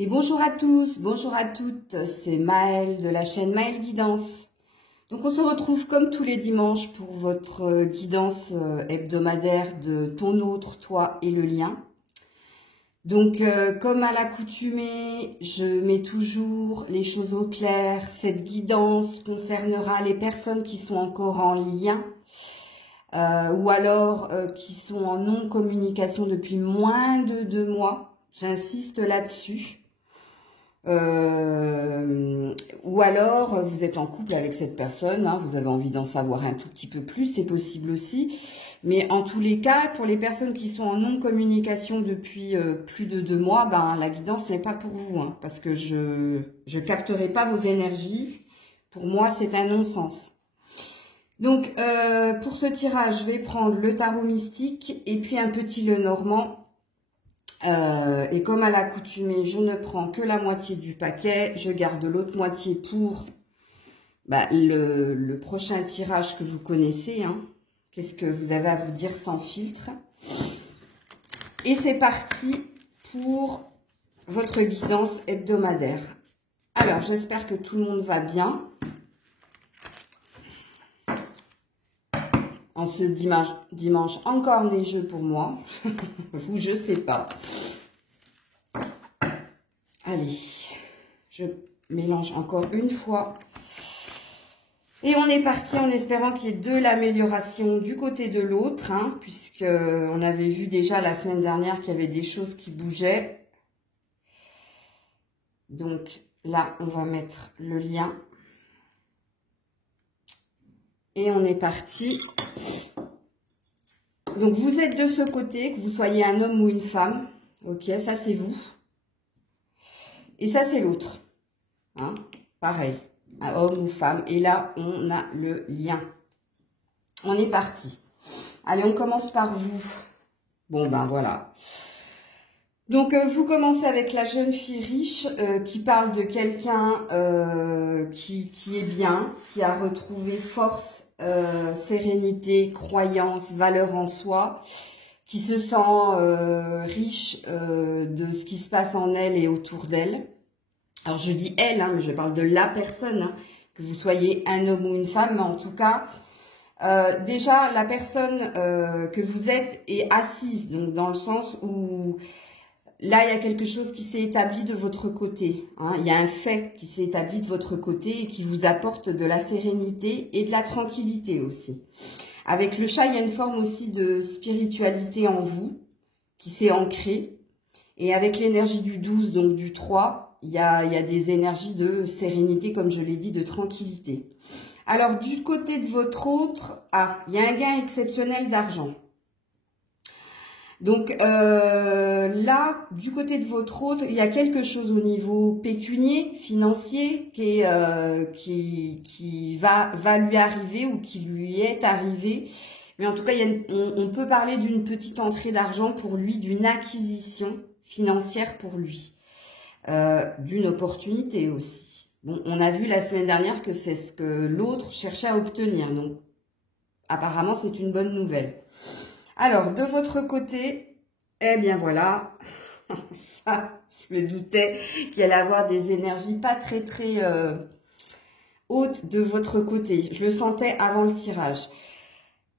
Et bonjour à tous, bonjour à toutes, c'est Maëlle de la chaîne Maëlle Guidance. Donc on se retrouve comme tous les dimanches pour votre guidance hebdomadaire de ton autre, toi et le lien. Donc comme à l'accoutumée, je mets toujours les choses au clair. Cette guidance concernera les personnes qui sont encore en lien ou alors qui sont en non-communication depuis moins de 2 mois. J'insiste là-dessus. Ou alors vous êtes en couple avec cette personne, hein, vous avez envie d'en savoir un tout petit peu plus, c'est possible aussi. Mais en tous les cas, pour les personnes qui sont en non-communication depuis plus de 2 mois, ben, la guidance n'est pas pour vous, hein, parce que je capterai pas vos énergies. Pour moi, c'est un non-sens. Donc, pour ce tirage, je vais prendre le tarot mystique et puis un petit Lenormand. Et comme à l'accoutumée, je ne prends que la moitié du paquet. Je garde l'autre moitié pour le prochain tirage que vous connaissez. Hein. Qu'est-ce que vous avez à vous dire sans filtre? Et c'est parti pour votre guidance hebdomadaire. Alors, j'espère que tout le monde va bien. En ce dimanche encore neigeux pour moi. Vous, je sais pas. Allez, je mélange encore une fois. Et on est parti en espérant qu'il y ait de l'amélioration du côté de l'autre, hein, puisque on avait vu déjà la semaine dernière qu'il y avait des choses qui bougeaient. Donc là, on va mettre le lien. Et on est parti. Donc, vous êtes de ce côté, que vous soyez un homme ou une femme. Ok, ça, c'est vous. Et ça, c'est l'autre. Hein, pareil, un homme ou femme. Et là, on a le lien. On est parti. Allez, on commence par vous. Bon, ben voilà. Donc, vous commencez avec la jeune fille riche qui parle de quelqu'un qui est bien, qui a retrouvé force, sérénité, croyance, valeur en soi, qui se sent riche de ce qui se passe en elle et autour d'elle. Alors je dis elle, hein, mais je parle de la personne, hein, que vous soyez un homme ou une femme, mais en tout cas, déjà la personne que vous êtes est assise, donc dans le sens où là, il y a quelque chose qui s'est établi de votre côté. Hein. Il y a un fait qui s'est établi de votre côté et qui vous apporte de la sérénité et de la tranquillité aussi. Avec le chat, il y a une forme aussi de spiritualité en vous qui s'est ancrée. Et avec l'énergie du 12, donc du 3, il y a des énergies de sérénité, comme je l'ai dit, de tranquillité. Alors, du côté de votre autre, il y a un gain exceptionnel d'argent. Donc là, du côté de votre autre, il y a quelque chose au niveau pécunier, financier, qui va lui arriver ou qui lui est arrivé. Mais en tout cas, on peut parler d'une petite entrée d'argent pour lui, d'une acquisition financière pour lui, d'une opportunité aussi. Bon, on a vu la semaine dernière que c'est ce que l'autre cherchait à obtenir. Donc, apparemment, c'est une bonne nouvelle. Alors, de votre côté, eh bien voilà, ça, je me doutais qu'il allait avoir des énergies pas très hautes de votre côté. Je le sentais avant le tirage.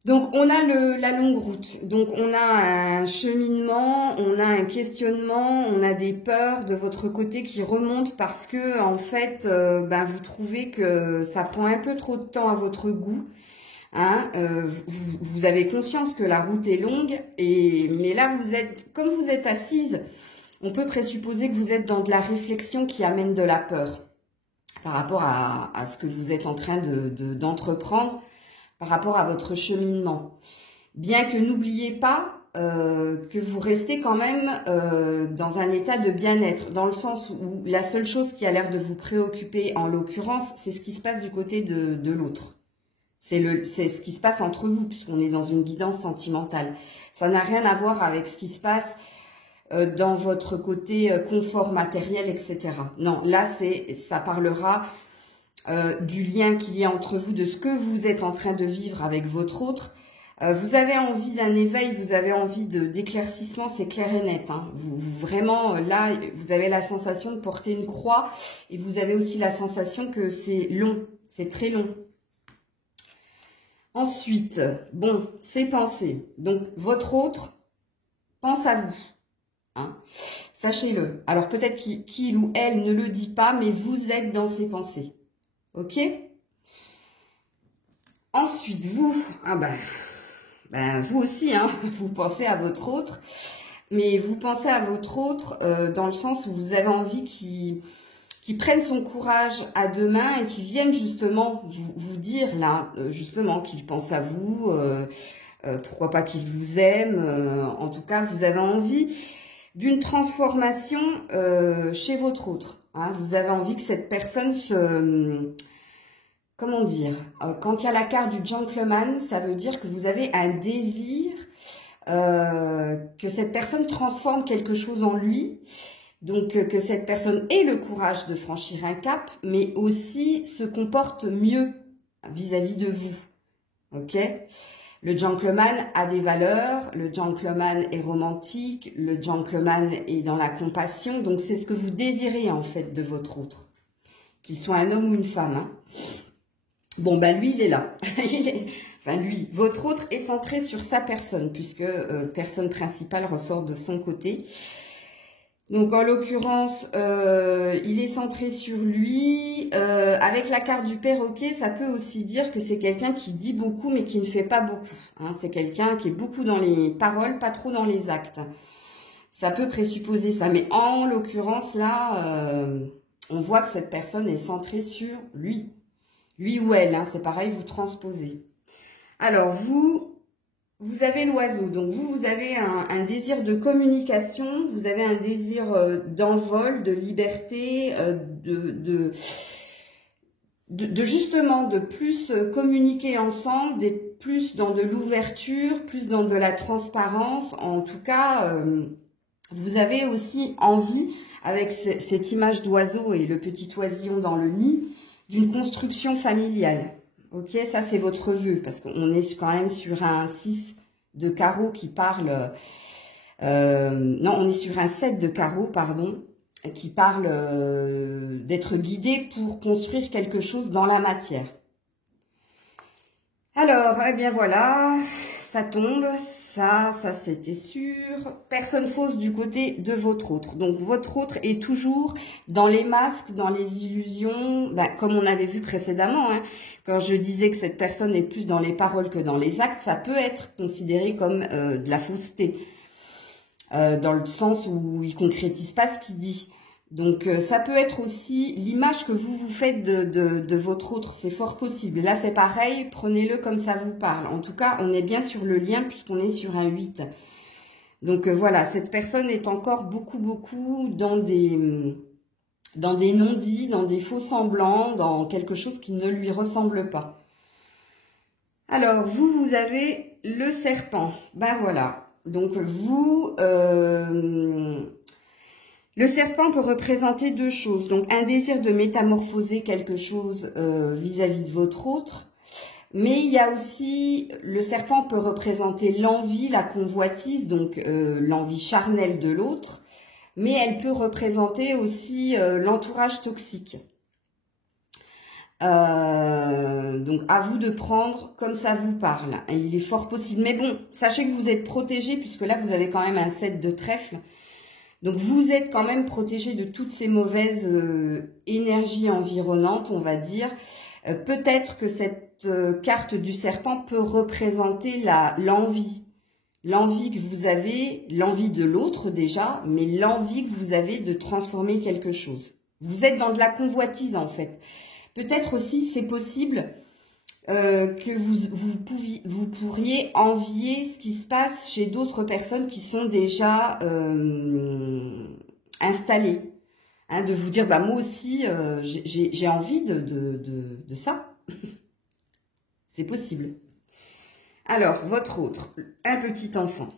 Donc, on a la longue route. Donc, on a un cheminement, on a un questionnement, on a des peurs de votre côté qui remontent parce que, en fait, vous trouvez que ça prend un peu trop de temps à votre goût. Hein, vous avez conscience que la route est longue, mais là, comme vous êtes assise, on peut présupposer que vous êtes dans de la réflexion qui amène de la peur par rapport à ce que vous êtes en train d'entreprendre, par rapport à votre cheminement. Bien que n'oubliez pas que vous restez quand même dans un état de bien-être, dans le sens où la seule chose qui a l'air de vous préoccuper, en l'occurrence, c'est ce qui se passe du côté de l'autre. C'est ce qui se passe entre vous, puisqu'on est dans une guidance sentimentale. Ça n'a rien à voir avec ce qui se passe dans votre côté confort matériel, etc. Non, là, ça parlera du lien qu'il y a entre vous, de ce que vous êtes en train de vivre avec votre autre, Vous avez envie d'un éveil, vous avez envie d'éclaircissement, c'est clair et net. Hein. Vraiment, là, vous avez la sensation de porter une croix et vous avez aussi la sensation que c'est long, c'est très long. Ensuite, bon, ses pensées. Donc, votre autre pense à vous. Hein. Sachez-le. Alors, peut-être qu'il ou elle ne le dit pas, mais vous êtes dans ses pensées. Ok? Ensuite, vous, vous aussi, hein, vous pensez à votre autre, mais vous pensez à votre autre dans le sens où vous avez envie qu'il prenne son courage à deux mains et qu'il vienne justement vous dire là, justement, qu'il pense à vous, pourquoi pas qu'il vous aime, en tout cas, vous avez envie d'une transformation chez votre autre. Hein, vous avez envie que cette personne se... Comment dire? Quand il y a la carte du gentleman, ça veut dire que vous avez un désir que cette personne transforme quelque chose en lui. Donc, que cette personne ait le courage de franchir un cap, mais aussi se comporte mieux vis-à-vis de vous. Ok? Le gentleman a des valeurs, le gentleman est romantique, le gentleman est dans la compassion. Donc, c'est ce que vous désirez, en fait, de votre autre. Qu'il soit un homme ou une femme, hein. Bon, lui, il est là. Lui, votre autre est centré sur sa personne, puisque personne principale ressort de son côté. Donc, en l'occurrence, il est centré sur lui. Avec la carte du perroquet, ça peut aussi dire que c'est quelqu'un qui dit beaucoup, mais qui ne fait pas beaucoup. Hein. C'est quelqu'un qui est beaucoup dans les paroles, pas trop dans les actes. Ça peut présupposer ça. Mais en l'occurrence, là, on voit que cette personne est centrée sur lui. Lui ou elle, hein, c'est pareil, vous transposez. Alors, vous avez l'oiseau. Donc, vous avez un désir de communication, vous avez un désir d'envol, de liberté, justement, de plus communiquer ensemble, d'être plus dans de l'ouverture, plus dans de la transparence. En tout cas, vous avez aussi envie, avec cette image d'oiseau et le petit oisillon dans le nid, d'une construction familiale. Ok, ça c'est votre vœu, parce qu'on est quand même sur un 6 de carreau qui parle... non, on est sur un 7 de carreau, pardon, qui parle d'être guidé pour construire quelque chose dans la matière. Alors, eh bien voilà, ça tombe, ça c'était sûr. Personne fausse du côté de votre autre. Donc votre autre est toujours dans les masques, dans les illusions, comme on avait vu précédemment. Hein, quand je disais que cette personne est plus dans les paroles que dans les actes, ça peut être considéré comme de la fausseté. Dans le sens où il concrétise pas ce qu'il dit. Donc, ça peut être aussi l'image que vous faites de votre autre. C'est fort possible. Là, c'est pareil. Prenez-le comme ça vous parle. En tout cas, on est bien sur le lien puisqu'on est sur un 8. Donc, voilà. Cette personne est encore beaucoup dans des non-dits, dans des faux semblants, dans quelque chose qui ne lui ressemble pas. Alors, vous avez le serpent. Voilà. Donc, le serpent peut représenter deux choses. Donc, un désir de métamorphoser quelque chose vis-à-vis de votre autre. Mais il y a aussi, le serpent peut représenter l'envie, la convoitise, donc l'envie charnelle de l'autre. Mais elle peut représenter aussi l'entourage toxique. Donc, à vous de prendre comme ça vous parle. Il est fort possible. Mais bon, sachez que vous êtes protégé, puisque là, vous avez quand même un 7 de trèfle. Donc, vous êtes quand même protégé de toutes ces mauvaises énergies environnantes, on va dire. Peut-être que cette carte du serpent peut représenter l'envie. L'envie que vous avez, l'envie de l'autre déjà, mais l'envie que vous avez de transformer quelque chose. Vous êtes dans de la convoitise, en fait. Peut-être aussi, c'est possible que vous pourriez envier ce qui se passe chez d'autres personnes qui sont déjà installées. Hein, de vous dire, moi aussi, j'ai envie de ça. C'est possible. Alors, votre autre, un petit enfant.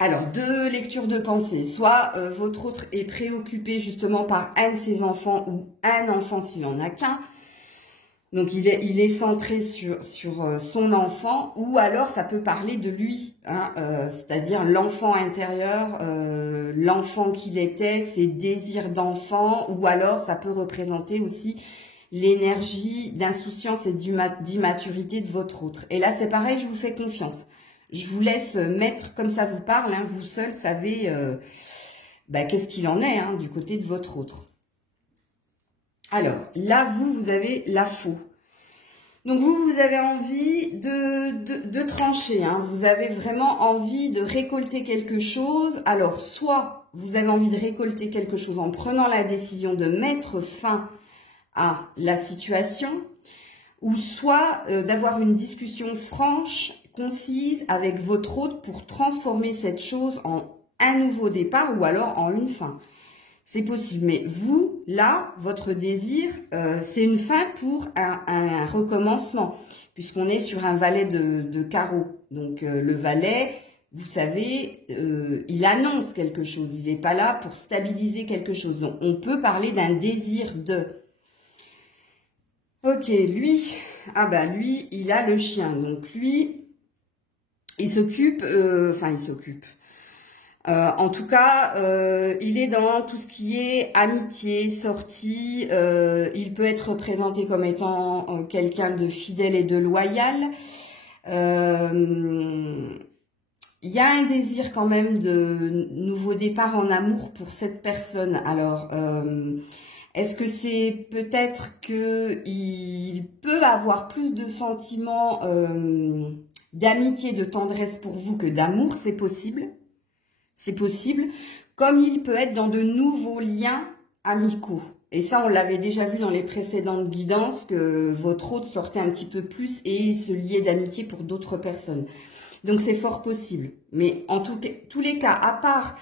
Alors, deux lectures de pensée. Soit votre autre est préoccupé justement par un de ses enfants ou un enfant s'il n'en a qu'un. Donc, il est centré sur son enfant, ou alors ça peut parler de lui, hein, c'est-à-dire l'enfant intérieur, l'enfant qu'il était, ses désirs d'enfant, ou alors ça peut représenter aussi l'énergie d'insouciance et d'immaturité de votre autre. Et là, c'est pareil, je vous fais confiance. Je vous laisse mettre comme ça vous parle, hein, vous seul savez qu'est-ce qu'il en est hein, du côté de votre autre. Alors, là, vous avez la faux. Donc, vous avez envie de trancher. Hein. Vous avez vraiment envie de récolter quelque chose. Alors, soit vous avez envie de récolter quelque chose en prenant la décision de mettre fin à la situation, ou soit d'avoir une discussion franche, concise avec votre autre pour transformer cette chose en un nouveau départ ou alors en une fin. C'est possible, mais vous, là, votre désir, c'est une fin pour un recommencement, puisqu'on est sur un valet de carreau. Donc, le valet, vous savez, il annonce quelque chose, il n'est pas là pour stabiliser quelque chose. Donc, on peut parler d'un désir de... Ok, lui, lui, il a le chien, donc lui, il s'occupe, il s'occupe... en tout cas, il est dans tout ce qui est amitié, sortie. Il peut être représenté comme étant quelqu'un de fidèle et de loyal. Il y a un désir quand même de nouveau départ en amour pour cette personne. Alors, est-ce que c'est peut-être qu'il peut avoir plus de sentiments d'amitié, de tendresse pour vous que d'amour? C'est possible. C'est possible, comme il peut être dans de nouveaux liens amicaux. Et ça, on l'avait déjà vu dans les précédentes guidances, que votre hôte sortait un petit peu plus et se liait d'amitié pour d'autres personnes. Donc, c'est fort possible. Mais en tous les cas, à part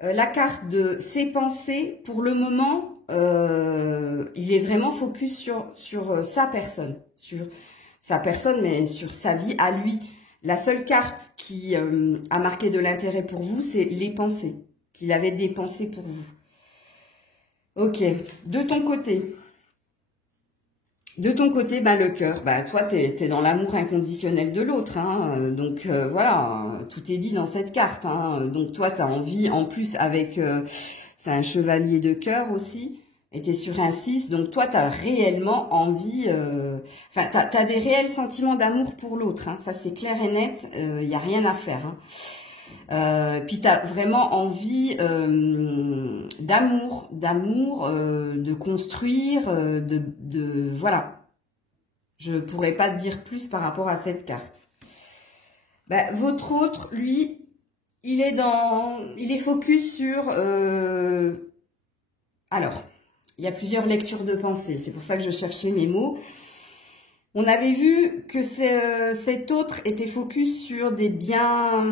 la carte de ses pensées, pour le moment, il est vraiment focus sur sa personne. Sur sa personne, mais sur sa vie à lui. La seule carte qui a marqué de l'intérêt pour vous, c'est les pensées, qu'il avait des pensées pour vous. Ok, de ton côté, le cœur, toi, tu es dans l'amour inconditionnel de l'autre, hein, donc voilà, tout est dit dans cette carte. Hein, donc toi, tu as envie, en plus, avec, c'est un chevalier de cœur aussi, et tu es sur un 6, donc toi, tu as réellement envie, tu as des réels sentiments d'amour pour l'autre, hein, ça c'est clair et net, il n'y a rien à faire. Hein. Puis tu as vraiment envie d'amour, de construire, voilà. Je pourrais pas dire plus par rapport à cette carte. Votre autre, lui, il est focus sur... alors... Il y a plusieurs lectures de pensée, c'est pour ça que je cherchais mes mots. On avait vu que cet autre était focus sur des biens,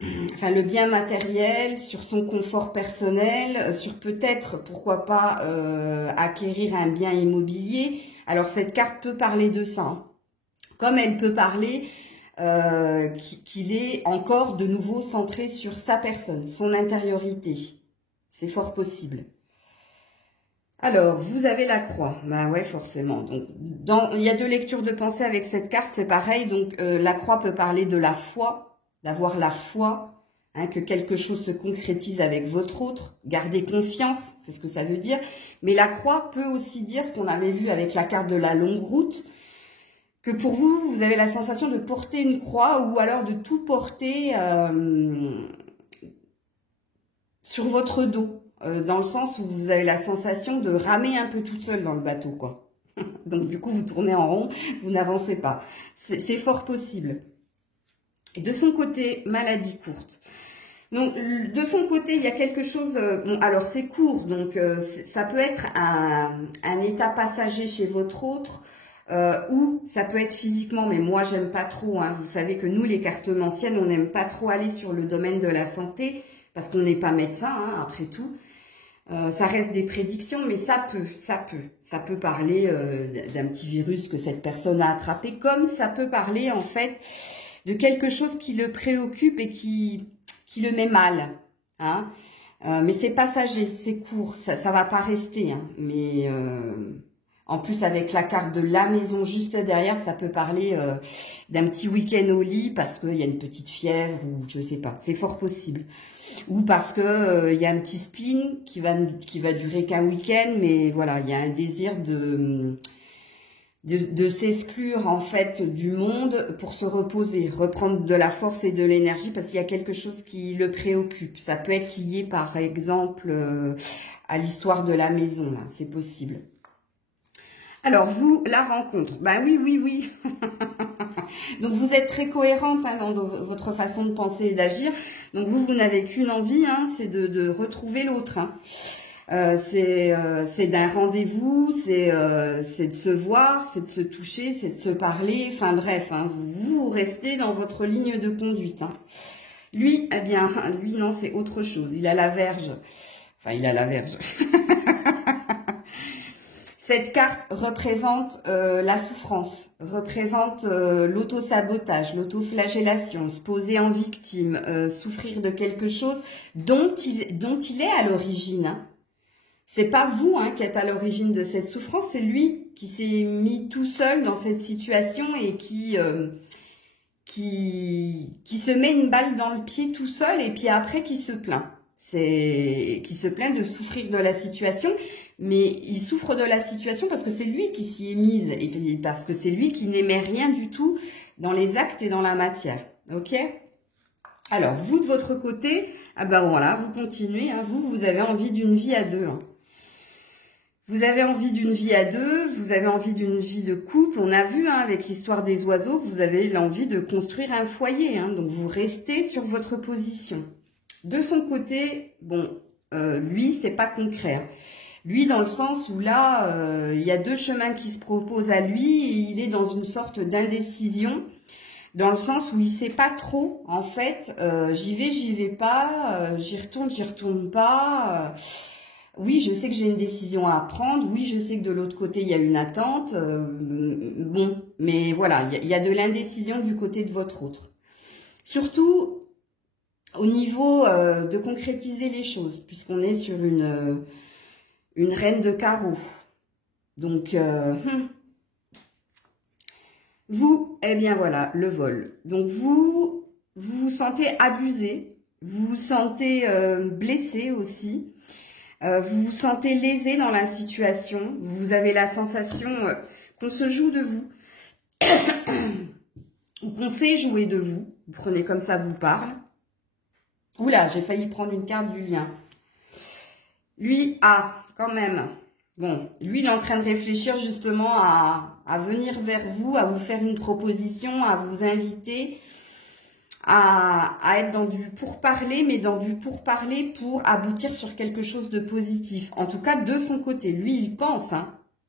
le bien matériel, sur son confort personnel, sur peut-être, pourquoi pas, acquérir un bien immobilier. Alors cette carte peut parler de ça, hein. Comme elle peut parler qu'il est encore de nouveau centré sur sa personne, son intériorité. C'est fort possible. Alors, vous avez la croix. Ouais, forcément. Donc, il y a deux lectures de pensée avec cette carte, c'est pareil. Donc, la croix peut parler de la foi, d'avoir la foi, hein, que quelque chose se concrétise avec votre autre. Gardez confiance, c'est ce que ça veut dire. Mais la croix peut aussi dire ce qu'on avait vu avec la carte de la longue route, que pour vous, vous avez la sensation de porter une croix ou alors de tout porter sur votre dos. Dans le sens où vous avez la sensation de ramer un peu toute seule dans le bateau, quoi. Donc, du coup, vous tournez en rond, vous n'avancez pas. C'est fort possible. Et de son côté, maladie courte. Donc, de son côté, il y a quelque chose... bon, alors, c'est court, donc ça peut être un état passager chez votre autre, ou ça peut être physiquement, mais moi, j'aime pas trop. Hein. Vous savez que nous, les cartomanciennes, on n'aime pas trop aller sur le domaine de la santé, parce qu'on n'est pas médecin, hein, après tout. Ça reste des prédictions, mais ça peut parler d'un petit virus que cette personne a attrapé, comme ça peut parler en fait de quelque chose qui le préoccupe et qui le met mal. Hein. Mais c'est passager, c'est court, ça va pas rester. Hein. Mais En plus, avec la carte de la maison juste derrière, ça peut parler d'un petit week-end au lit parce qu'il y a une petite fièvre ou je sais pas. C'est fort possible. Ou parce que il y a un petit spleen qui va durer qu'un week-end, mais voilà, il y a un désir de s'exclure en fait du monde pour se reposer, reprendre de la force et de l'énergie parce qu'il y a quelque chose qui le préoccupe. Ça peut être lié par exemple à l'histoire de la maison, là, c'est possible. Alors vous, la rencontre, ben oui. Donc vous êtes très cohérente hein, dans votre façon de penser et d'agir. Donc vous n'avez qu'une envie, hein, c'est de retrouver l'autre. Hein. C'est d'un rendez-vous, c'est de se voir, c'est de se toucher, c'est de se parler. Enfin bref, hein, vous restez dans votre ligne de conduite. Hein. Lui, eh bien, lui non, c'est autre chose. Il a la verge. Enfin, il a la verge. Cette carte représente la souffrance, représente l'auto-sabotage, l'auto-flagellation, se poser en victime, souffrir de quelque chose dont il est à l'origine. Hein. C'est pas vous hein, qui êtes à l'origine de cette souffrance, c'est lui qui s'est mis tout seul dans cette situation et qui se met une balle dans le pied tout seul et puis après qui se plaint. Qui se plaint de souffrir de la situation, mais il souffre de la situation parce que c'est lui qui s'y est mise et puis parce que c'est lui qui n'aimait rien du tout dans les actes et dans la matière. Ok ? Alors, vous de votre côté, ah ben voilà, vous continuez, hein, vous avez envie d'une vie à deux. Hein. Vous avez envie d'une vie à deux, vous avez envie d'une vie de couple. On a vu hein, avec l'histoire des oiseaux, vous avez l'envie de construire un foyer. Hein, donc, vous restez sur votre position. De son côté, bon, lui, c'est pas concret. Lui, dans le sens où là, il y a deux chemins qui se proposent à lui et il est dans une sorte d'indécision, dans le sens où il sait pas trop, en fait, j'y vais pas, j'y retourne pas. Oui, je sais que j'ai une décision à prendre. Oui, je sais que de l'autre côté, il y a une attente. Bon, mais voilà, il y a de l'indécision du côté de votre autre. Surtout au niveau de concrétiser les choses, puisqu'on est sur une reine de carreau. Donc, vous, eh bien voilà, le vol. Donc, vous vous sentez abusé, vous vous sentez blessé aussi, vous vous sentez lésé dans la situation, vous avez la sensation qu'on se joue de vous, ou qu'on sait jouer de vous, vous prenez comme ça vous parle. Oula, j'ai failli prendre une carte du lien. Lui, quand même. Bon, lui, il est en train de réfléchir justement à venir vers vous, à vous faire une proposition, à vous inviter, à être dans du pourparler, mais dans du pourparler pour aboutir sur quelque chose de positif. En tout cas, de son côté. Lui, il pense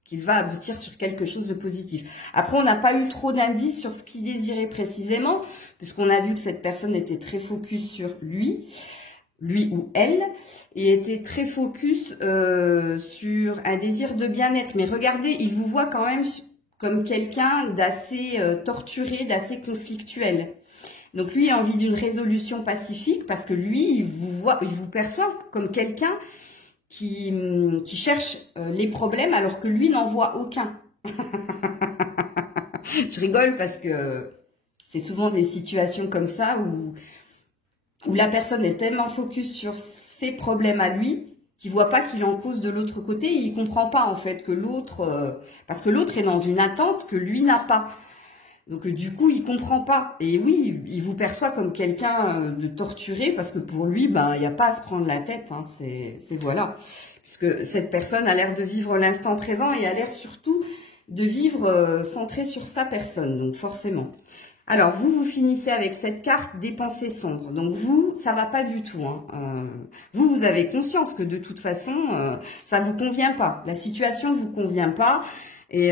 qu'il va aboutir sur quelque chose de positif. Après, on n'a pas eu trop d'indices sur ce qu'il désirait précisément, puisqu'on a vu que cette personne était très focus sur lui ou elle, et était très focus sur un désir de bien-être. Mais regardez, il vous voit quand même comme quelqu'un d'assez torturé, d'assez conflictuel. Donc lui, il a envie d'une résolution pacifique, parce que lui, il vous perçoit comme quelqu'un qui cherche les problèmes alors que lui n'en voit aucun. Je rigole parce que c'est souvent des situations comme ça où la personne est tellement focus sur ses problèmes à lui qu'il voit pas qu'il en cause de l'autre côté. Il comprend pas en fait que l'autre, parce que l'autre est dans une attente que lui n'a pas. Donc du coup, il comprend pas. Et oui, il vous perçoit comme quelqu'un de torturé parce que pour lui, ben, il n'y a pas à se prendre la tête. Hein, c'est voilà. Puisque cette personne a l'air de vivre l'instant présent et a l'air surtout de vivre centré sur sa personne. Donc forcément. Alors, vous finissez avec cette carte des pensées sombres. Donc vous, ça va pas du tout. Hein. Vous avez conscience que de toute façon, ça vous convient pas. La situation vous convient pas. Et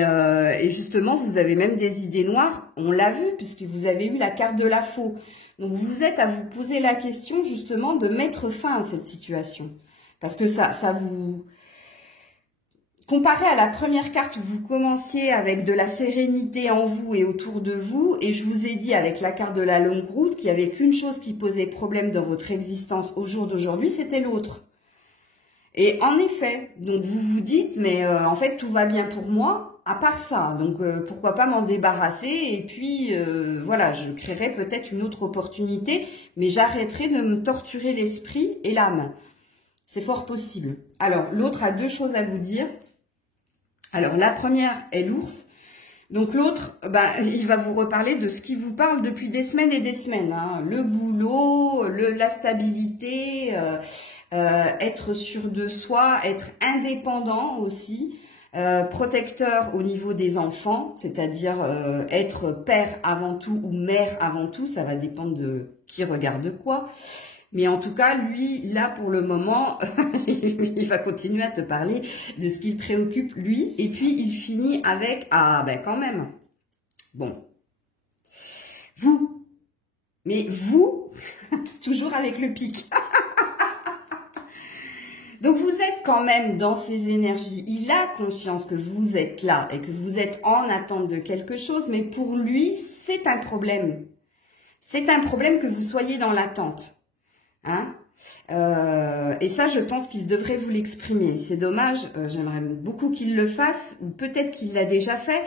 justement, vous avez même des idées noires, on l'a vu, puisque vous avez eu la carte de la faux. Donc, vous êtes à vous poser la question, justement, de mettre fin à cette situation. Parce que ça vous... Comparé à la première carte où vous commenciez avec de la sérénité en vous et autour de vous, et je vous ai dit avec la carte de la longue route qu'il n'y avait qu'une chose qui posait problème dans votre existence au jour d'aujourd'hui, c'était l'autre. Et en effet, donc vous vous dites, mais en fait, tout va bien pour moi, à part ça. Donc, pourquoi pas m'en débarrasser? Et puis, voilà, je créerai peut-être une autre opportunité, mais j'arrêterai de me torturer l'esprit et l'âme. C'est fort possible. Alors, l'autre a deux choses à vous dire. Alors, la première est l'ours. Donc l'autre, il va vous reparler de ce qui vous parle depuis des semaines et des semaines. Hein. Le boulot, la stabilité, être sûr de soi, être indépendant aussi, protecteur au niveau des enfants, c'est-à-dire être père avant tout ou mère avant tout, ça va dépendre de qui regarde quoi. Mais en tout cas, lui, là, pour le moment, il va continuer à te parler de ce qui le préoccupe, lui. Et puis, il finit avec, ah, ben quand même. Bon. Vous. Mais vous, toujours avec le pic. Donc, vous êtes quand même dans ces énergies. Il a conscience que vous êtes là et que vous êtes en attente de quelque chose. Mais pour lui, c'est un problème. C'est un problème que vous soyez dans l'attente. Hein, et ça, je pense qu'il devrait vous l'exprimer. C'est dommage, j'aimerais beaucoup qu'il le fasse, ou peut-être qu'il l'a déjà fait,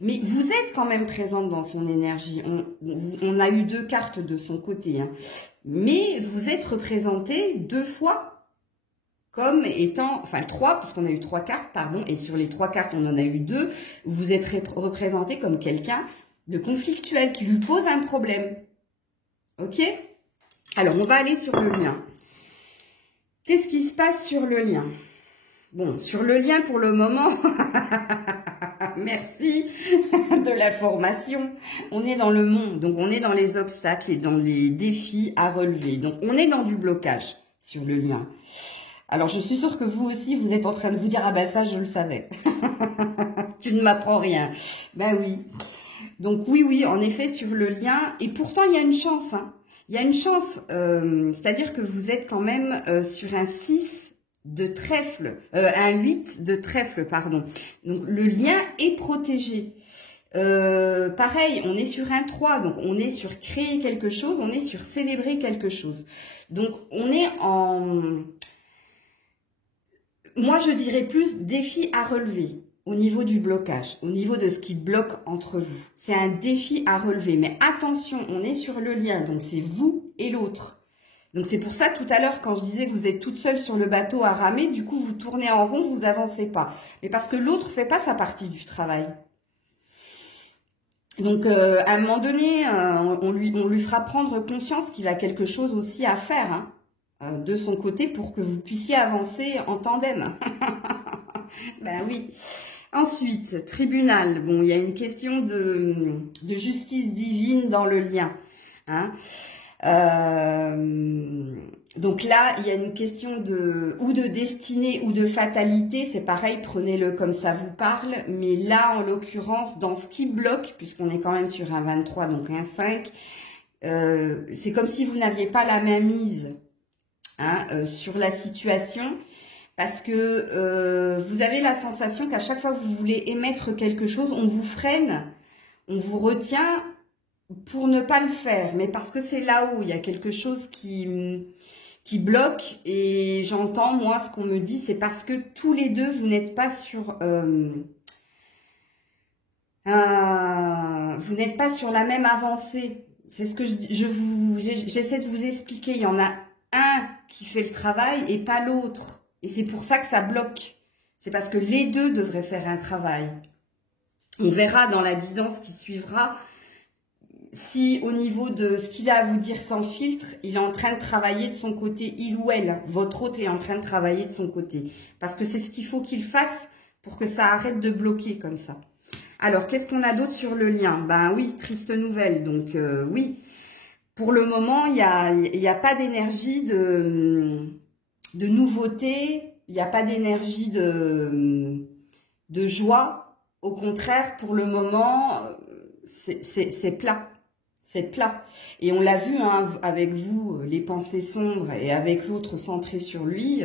mais vous êtes quand même présente dans son énergie. On a eu deux cartes de son côté, hein, mais vous êtes représenté deux fois comme étant, enfin trois, parce qu'on a eu trois cartes, pardon, et sur les trois cartes, on en a eu deux, vous êtes représenté comme quelqu'un de conflictuel qui lui pose un problème. Ok ? Alors, on va aller sur le lien. Qu'est-ce qui se passe sur le lien? Bon, sur le lien, pour le moment, merci de l'information. On est dans le monde, donc on est dans les obstacles et dans les défis à relever. Donc, on est dans du blocage sur le lien. Alors, je suis sûre que vous aussi, vous êtes en train de vous dire, ah ben ça, je le savais. Tu ne m'apprends rien. Ben oui. Donc, oui, en effet, sur le lien. Et pourtant, il y a une chance, hein. Il y a une chance, c'est-à-dire que vous êtes quand même sur un 6 de trèfle, un 8 de trèfle, pardon. Donc, le lien est protégé. Pareil, on est sur un 3, donc on est sur créer quelque chose, on est sur célébrer quelque chose. Donc, on est en... Moi, je dirais plus défi à relever. Au niveau du blocage, au niveau de ce qui bloque entre vous. C'est un défi à relever. Mais attention, on est sur le lien. Donc, c'est vous et l'autre. Donc, c'est pour ça, tout à l'heure, quand je disais que vous êtes toute seule sur le bateau à ramer, du coup, vous tournez en rond, vous avancez pas. Mais parce que l'autre ne fait pas sa partie du travail. Donc, à un moment donné, on lui fera prendre conscience qu'il a quelque chose aussi à faire hein, de son côté pour que vous puissiez avancer en tandem. Ben oui. Ensuite, tribunal. Bon, il y a une question de justice divine dans le lien. Hein. Donc là, il y a une question ou de destinée ou de fatalité. C'est pareil, prenez-le comme ça vous parle. Mais là, en l'occurrence, dans ce qui bloque, puisqu'on est quand même sur un 23, donc un 5, c'est comme si vous n'aviez pas la main mise hein, sur la situation. Parce que vous avez la sensation qu'à chaque fois que vous voulez émettre quelque chose, on vous freine, on vous retient pour ne pas le faire. Mais parce que c'est là-haut, il y a quelque chose qui bloque. Et j'entends, moi, ce qu'on me dit, c'est parce que tous les deux, vous n'êtes pas sur... vous n'êtes pas sur la même avancée. C'est ce que j'essaie de vous expliquer. Il y en a un qui fait le travail et pas l'autre. Et c'est pour ça que ça bloque. C'est parce que les deux devraient faire un travail. On verra dans la guidance qui suivra si au niveau de ce qu'il a à vous dire sans filtre, il est en train de travailler de son côté, il ou elle, votre autre est en train de travailler de son côté. Parce que c'est ce qu'il faut qu'il fasse pour que ça arrête de bloquer comme ça. Alors, qu'est-ce qu'on a d'autre sur le lien? Ben oui, triste nouvelle. Donc oui, pour le moment, il n'y a pas d'énergie de nouveauté, il n'y a pas d'énergie de joie. Au contraire, pour le moment, c'est plat. C'est plat. Et on l'a vu hein, avec vous, les pensées sombres, et avec l'autre centré sur lui,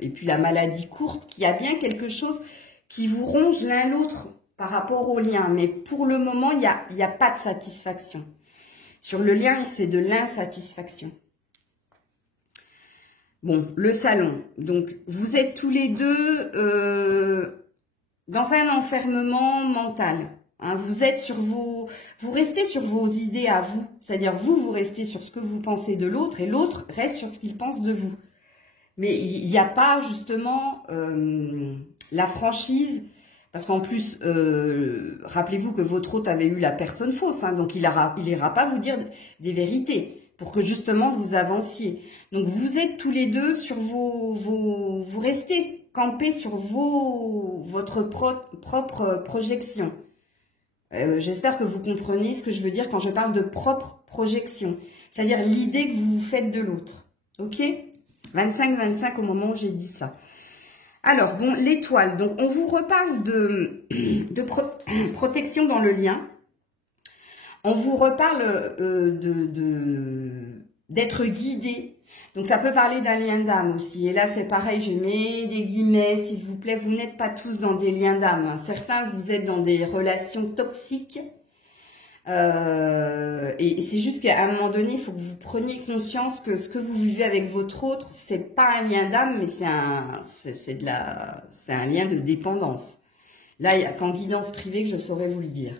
et puis la maladie courte, qu'il y a bien quelque chose qui vous ronge l'un l'autre par rapport au lien. Mais pour le moment, il n'y a pas de satisfaction. Sur le lien, c'est de l'insatisfaction. Bon, le salon. Donc, vous êtes tous les deux dans un enfermement mental. Hein, vous êtes sur vous restez sur vos idées à vous. C'est-à-dire, vous restez sur ce que vous pensez de l'autre et l'autre reste sur ce qu'il pense de vous. Mais il n'y a pas, justement, la franchise. Parce qu'en plus, rappelez-vous que votre hôte avait eu la personne fausse. Hein, donc, il ira pas vous dire des vérités pour que justement vous avanciez. Donc vous êtes tous les deux sur vous restez campés sur votre propre projection. J'espère que vous comprenez ce que je veux dire quand je parle de propre projection. C'est-à-dire l'idée que vous vous faites de l'autre. Ok? 25-25 au moment où j'ai dit ça. Alors, bon, l'étoile. Donc, on vous reparle de protection dans le lien. On vous reparle d'être guidé. Donc, ça peut parler d'un lien d'âme aussi. Et là, c'est pareil, je mets des guillemets, s'il vous plaît. Vous n'êtes pas tous dans des liens d'âme. Hein. Certains, vous êtes dans des relations toxiques. Et c'est juste qu'à un moment donné, il faut que vous preniez conscience que ce que vous vivez avec votre autre, c'est pas un lien d'âme, mais c'est un lien de dépendance. Là, il y a qu'en guidance privée que je saurais vous le dire.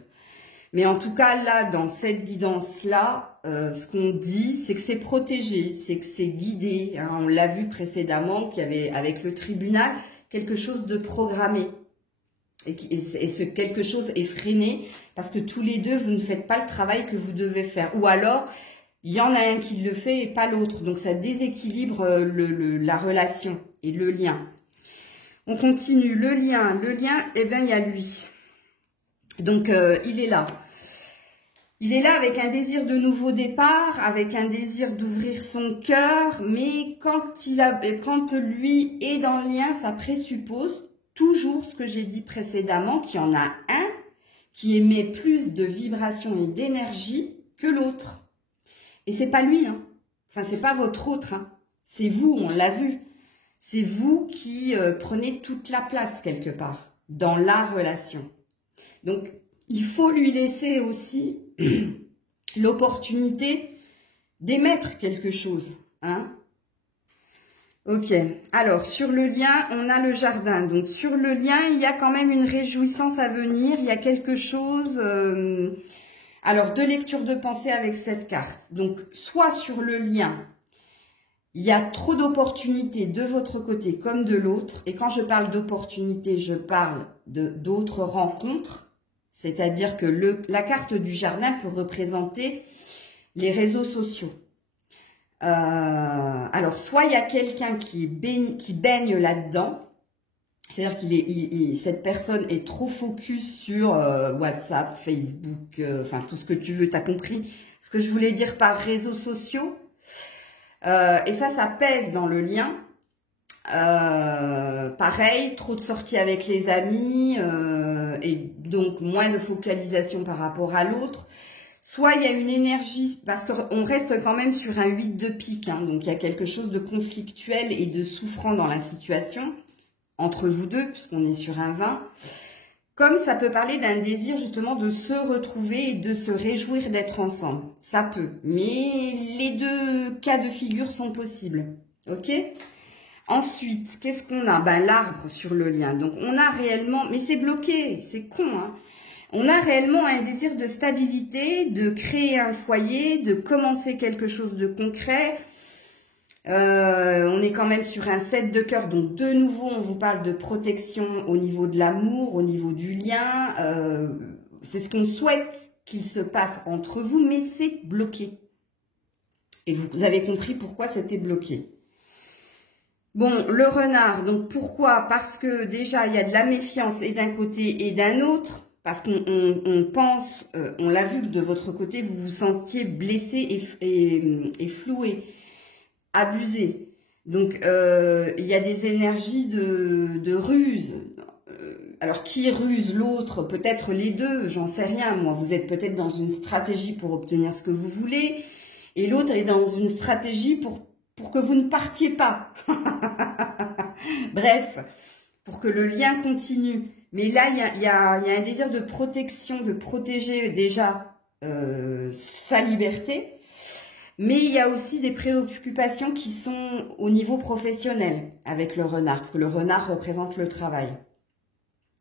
Mais en tout cas, là, dans cette guidance-là, ce qu'on dit, c'est que c'est protégé, c'est que c'est guidé. Hein. On l'a vu précédemment qu'il y avait, avec le tribunal, quelque chose de programmé. Et ce quelque chose est freiné parce que tous les deux, vous ne faites pas le travail que vous devez faire. Ou alors, il y en a un qui le fait et pas l'autre. Donc, ça déséquilibre la relation et le lien. On continue. Le lien, eh bien, il y a lui. Donc, il est là. Il est là avec un désir de nouveau départ, avec un désir d'ouvrir son cœur, mais quand lui est dans le lien, ça présuppose toujours ce que j'ai dit précédemment, qu'il y en a un qui émet plus de vibrations et d'énergie que l'autre. Et c'est pas lui, hein. Enfin, c'est pas votre autre, hein. C'est vous, on l'a vu. C'est vous qui prenez toute la place quelque part dans la relation. Donc, il faut lui laisser aussi l'opportunité d'émettre quelque chose. Hein? Ok. Alors, sur le lien, on a le jardin. Donc, sur le lien, il y a quand même une réjouissance à venir. Il y a quelque chose... alors, deux lectures de pensée avec cette carte. Donc, soit sur le lien, il y a trop d'opportunités de votre côté comme de l'autre. Et quand je parle d'opportunités, je parle d'autres rencontres. C'est-à-dire que la carte du jardin peut représenter les réseaux sociaux. Alors, soit il y a quelqu'un qui baigne là-dedans, c'est-à-dire cette personne est trop focus sur WhatsApp, Facebook, enfin tout ce que tu veux, tu as compris ce que je voulais dire par réseaux sociaux. Et ça pèse dans le lien. Pareil, trop de sorties avec les amis et donc moins de focalisation par rapport à l'autre. Soit il y a une énergie, parce qu'on reste quand même sur un 8 de pique, hein, donc il y a quelque chose de conflictuel et de souffrant dans la situation, entre vous deux, puisqu'on est sur un 20. Comme ça peut parler d'un désir justement de se retrouver et de se réjouir d'être ensemble. Ça peut, mais les deux cas de figure sont possibles, ok ? Ensuite, qu'est-ce qu'on a? Ben, l'arbre sur le lien. Donc, on a réellement... Mais c'est bloqué, c'est con, hein. On a réellement un désir de stabilité, de créer un foyer, de commencer quelque chose de concret. On est quand même sur un 7 de cœur. Donc, de nouveau, on vous parle de protection au niveau de l'amour, au niveau du lien. C'est ce qu'on souhaite qu'il se passe entre vous, mais c'est bloqué. Et vous avez compris pourquoi c'était bloqué. Bon, le renard, donc pourquoi? Parce que déjà, il y a de la méfiance et d'un côté et d'un autre. Parce qu'on pense, on l'a vu que de votre côté, vous vous sentiez blessé et floué, abusé. Donc, il y a des énergies de ruse. Alors, qui ruse l'autre? Peut-être les deux, j'en sais rien. Moi, vous êtes peut-être dans une stratégie pour obtenir ce que vous voulez. Et l'autre est dans une stratégie pour que vous ne partiez pas. Bref, pour que le lien continue. Mais là, il y a un désir de protection, de protéger déjà sa liberté. Mais il y a aussi des préoccupations qui sont au niveau professionnel avec le renard, parce que le renard représente le travail.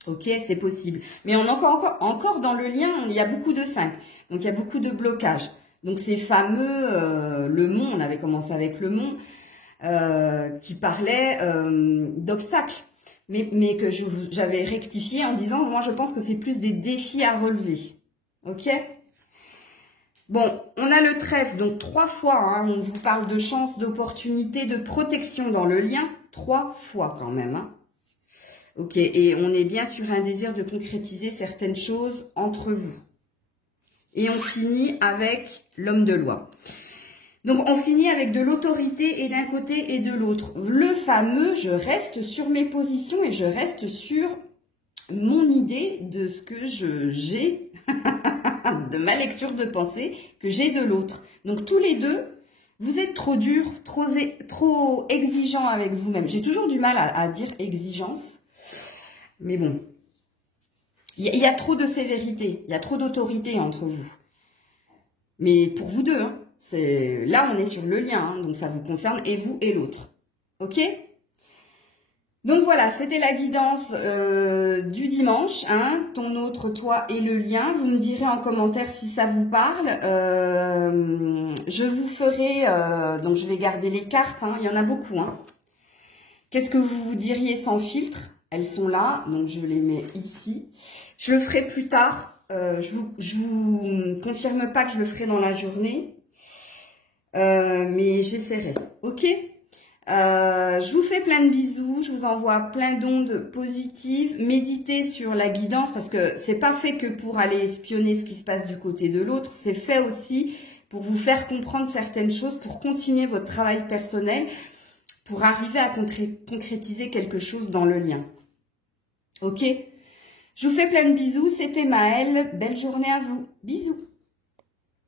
Ok, c'est possible. Mais on est encore dans le lien, il y a beaucoup de 5. Donc, il y a beaucoup de blocages. Donc, ces fameux, le mont, on avait commencé avec le mont, qui parlait d'obstacles. Mais que j'avais rectifié en disant, moi, je pense que c'est plus des défis à relever. Ok ? Bon, on a le trèfle, donc 3 fois, hein, on vous parle de chance, d'opportunité, de protection dans le lien, 3 fois quand même. Hein. Ok, et on est bien sur un désir de concrétiser certaines choses entre vous. Et on finit avec l'homme de loi. Donc, on finit avec de l'autorité et d'un côté et de l'autre. Le fameux, je reste sur mes positions et je reste sur mon idée de ce que j'ai, de ma lecture de pensée que j'ai de l'autre. Donc, tous les deux, vous êtes trop durs, trop exigeants avec vous-même. J'ai toujours du mal à dire exigence, mais bon. Il y a trop de sévérité, il y a trop d'autorité entre vous. Mais pour vous deux, hein, là, on est sur le lien, hein, donc ça vous concerne et vous et l'autre. Ok ? Donc voilà, c'était la guidance du dimanche, hein, ton autre, toi et le lien. Vous me direz en commentaire si ça vous parle. Je vous ferai, donc je vais garder les cartes, hein, il y en a beaucoup. Hein. Qu'est-ce que vous diriez sans filtre? Elles sont là, donc je les mets ici. Je le ferai plus tard, je vous confirme pas que je le ferai dans la journée, mais j'essaierai, ok? Je vous fais plein de bisous, je vous envoie plein d'ondes positives. Méditez sur la guidance parce que c'est pas fait que pour aller espionner ce qui se passe du côté de l'autre, c'est fait aussi pour vous faire comprendre certaines choses, pour continuer votre travail personnel, pour arriver à concrétiser quelque chose dans le lien. Ok? Je vous fais plein de bisous, c'était Maëlle, belle journée à vous, bisous.